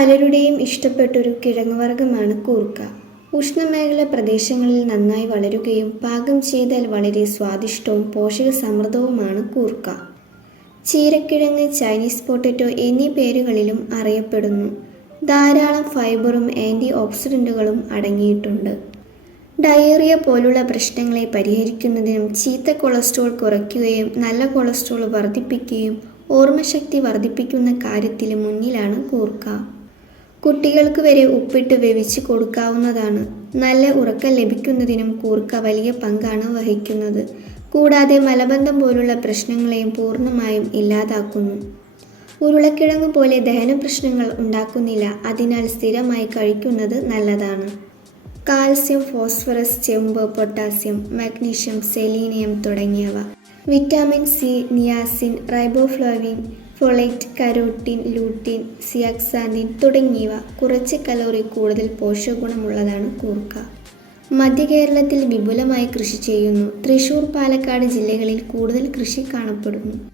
പലരുടെയും ഇഷ്ടപ്പെട്ടൊരു കിഴങ്ങുവർഗ്ഗമാണ് കൂർക്ക. ഉഷ്ണമേഖലാ പ്രദേശങ്ങളിൽ നന്നായി വളരുകയും പാകം ചെയ്താൽ വളരെ സ്വാദിഷ്ടവും പോഷകസമൃദ്ധവുമാണ് കൂർക്ക. ചീരക്കിഴങ്ങ്, ചൈനീസ് പൊട്ടറ്റോ എന്നീ പേരുകളിലും അറിയപ്പെടുന്നു. ധാരാളം ഫൈബറും ആൻറ്റി ഓക്സിഡൻറ്റുകളും അടങ്ങിയിട്ടുണ്ട്. ഡയേറിയ പോലുള്ള പ്രശ്നങ്ങളെ പരിഹരിക്കുന്നതിനും ചീത്ത കൊളസ്ട്രോൾ കുറയ്ക്കുകയും നല്ല കൊളസ്ട്രോൾ വർദ്ധിപ്പിക്കുകയും ഓർമ്മശക്തി വർദ്ധിപ്പിക്കുന്ന കാര്യത്തിൽ മുന്നിലാണ് കൂർക്ക. കുട്ടികൾക്ക് വരെ ഉപ്പിട്ട് വേവിച്ച് കൊടുക്കാവുന്നതാണ്. നല്ല ഉറക്കം ലഭിക്കുന്നതിനും കൂർക്ക വലിയ പങ്കാണ് വഹിക്കുന്നത്. കൂടാതെ മലബന്ധം പോലുള്ള പ്രശ്നങ്ങളെയും പൂർണ്ണമായും ഇല്ലാതാക്കുന്നു. ഉരുളക്കിഴങ്ങ് പോലെ ദഹന പ്രശ്നങ്ങൾ ഉണ്ടാക്കുന്നില്ല. അതിനാൽ സ്ഥിരമായി കഴിക്കുന്നത് നല്ലതാണ്. കാൽസ്യം, ഫോസ്ഫറസ്, ചെമ്പ്, പൊട്ടാസ്യം, മഗ്നീഷ്യം, സെലീനിയം തുടങ്ങിയവ. Vitamin C, niacin, riboflavin, folate, carotene, lutein, zeaxanthin തുടങ്ങിയവ. കുറച്ച് കലോറി കൂടുതൽ പോഷകഗുണമുള്ളതാണ് കൂർക്ക. മധ്യ കേരളത്തിൽ വിപുലമായി കൃഷി ചെയ്യുന്നു. തൃശ്ശൂർ, പാലക്കാട് ജില്ലകളിൽ കൂടുതൽ കൃഷി കാണപ്പെടുന്നു.